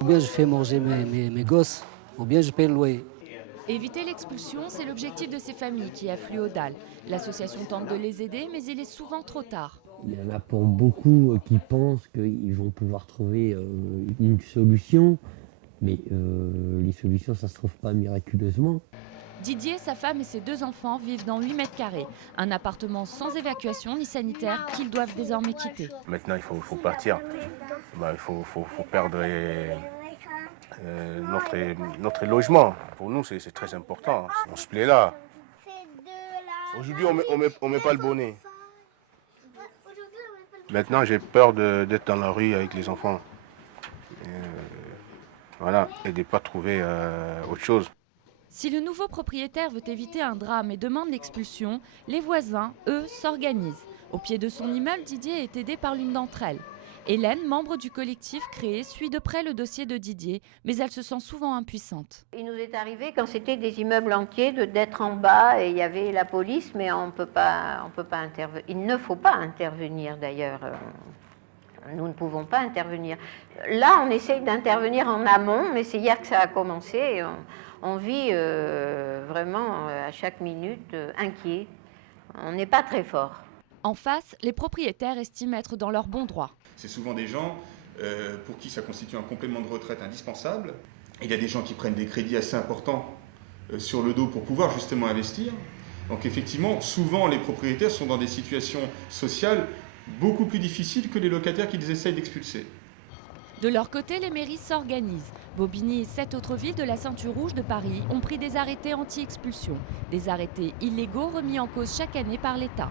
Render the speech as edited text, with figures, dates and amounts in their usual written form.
Ou bien je fais manger mes gosses, ou bien je paie le loyer. Éviter l'expulsion, c'est l'objectif de ces familles qui affluent aux dalles. L'association tente de les aider, mais il est souvent trop tard. Il y en a pour beaucoup qui pensent qu'ils vont pouvoir trouver une solution, mais les solutions, ça ne se trouve pas miraculeusement. Didier, sa femme et ses 2 enfants vivent dans 8 mètres carrés. Un appartement sans évacuation ni sanitaire qu'ils doivent désormais quitter. Maintenant, il faut partir. Il faut perdre notre logement. Pour nous, c'est très important. On se plaît là. Aujourd'hui, on met pas le bonnet. Maintenant, j'ai peur d'être dans la rue avec les enfants. Voilà, et de ne pas trouver autre chose. Si le nouveau propriétaire veut éviter un drame et demande l'expulsion, les voisins, eux, s'organisent. Au pied de son immeuble, Didier est aidé par l'une d'entre elles. Hélène, membre du collectif créé, suit de près le dossier de Didier, mais elle se sent souvent impuissante. Il nous est arrivé quand c'était des immeubles entiers d'être en bas et il y avait la police, mais on peut pas intervenir. Il ne faut pas intervenir d'ailleurs. Nous ne pouvons pas intervenir. Là, on essaye d'intervenir en amont, mais c'est hier que ça a commencé. Et on vit vraiment à chaque minute inquiet. On n'est pas très fort. En face, les propriétaires estiment être dans leur bon droit. C'est souvent des gens pour qui ça constitue un complément de retraite indispensable. Il y a des gens qui prennent des crédits assez importants sur le dos pour pouvoir justement investir. Donc effectivement, souvent les propriétaires sont dans des situations sociales beaucoup plus difficiles que les locataires qu'ils essayent d'expulser. De leur côté, les mairies s'organisent. Bobigny et 7 autres villes de la ceinture rouge de Paris ont pris des arrêtés anti-expulsion. Des arrêtés illégaux remis en cause chaque année par l'État.